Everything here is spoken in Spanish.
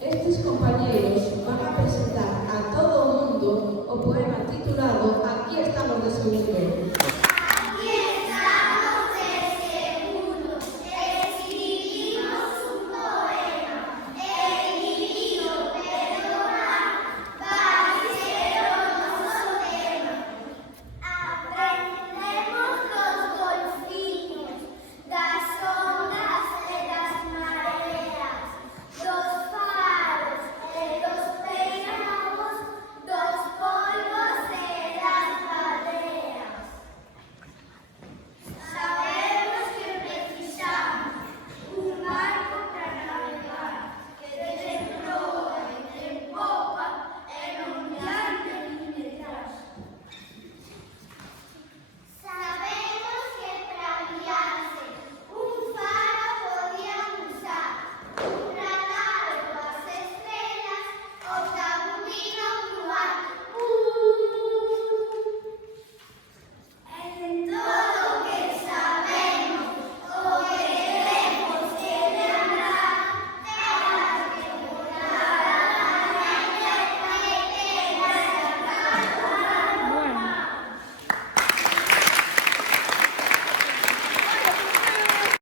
Estos compañeros van a presentar a todo el mundo o poema titulado Aquí estamos de segundo.